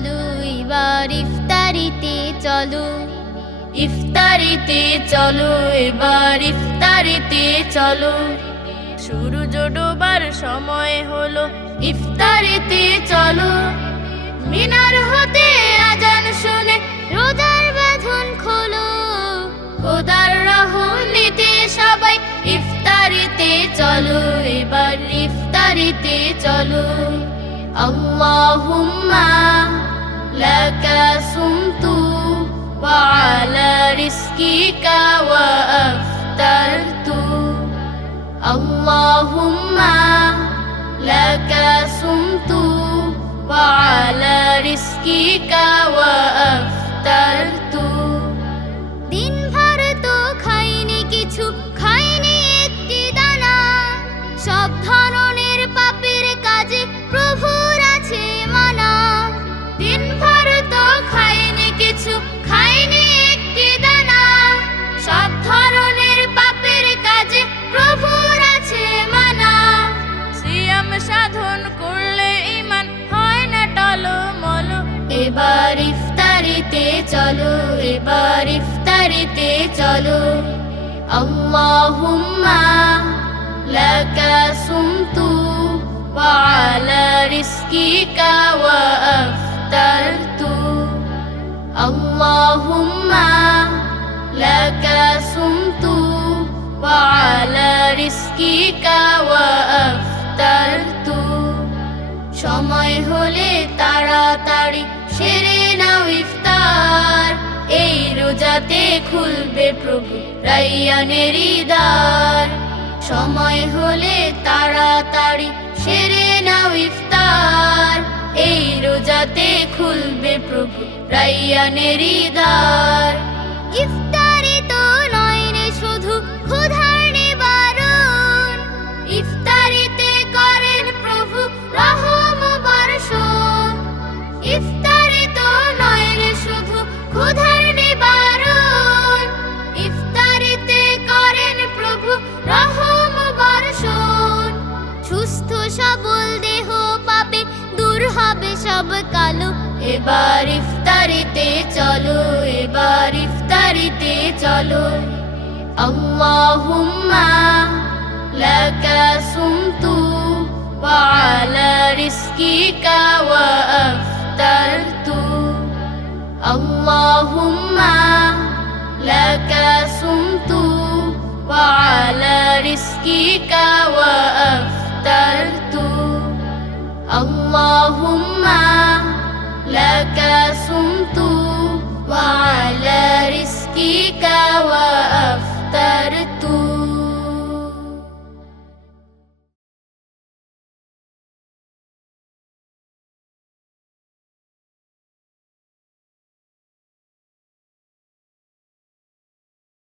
চলো, এবার ইফতারিতে চলো। ইফতারিতে চলো, এবার ইফতারিতে চলো। সূর্য ডোবার সময় হলো, ইফতারিতে চলো। মিনার হতে আজান শুনে রোজার বাঁধন খোলো। খোদার রহনিতে সবাই ইফতারিতে চলো, এবার ইফতারিতে চলো। আল্লাহুম্মা رزقك وأفطرت اللهم لك صمت وعلى رزقك ইফতারিতে চলো, এবার ইফতারিতে চলো। আল্লাহুম্মা লাকা সুমতু ওয়া আলা রিজকিকা ওয়া আফতারতু। আল্লাহুম্মা লাকা আফতারতু। সময় হলে তাড়াতাড়ি ইফতার। এই রোজাতে খুলবে প্রভু রাইয়ানের দ্বার সময় হলে তাড়াতাড়ি সেরে নাও ইফতার। এই রোজাতে খুলবে প্রভু রাইয়ানের দ্বার ইফতারে সব কালো। এবার ইফতারিতে চলো, এবার ইফতারিতে চলো। আল্লাহুম্মা লাকা সুমতু ওয়া আলা রিজকিকা ওয়া আফতারতু। আল্লাহুম্মা লাকা সুমতু ওয়া আলা রিজকিকা ওয়া আফতারতু। আল্লাহ صمت وعلى رزقك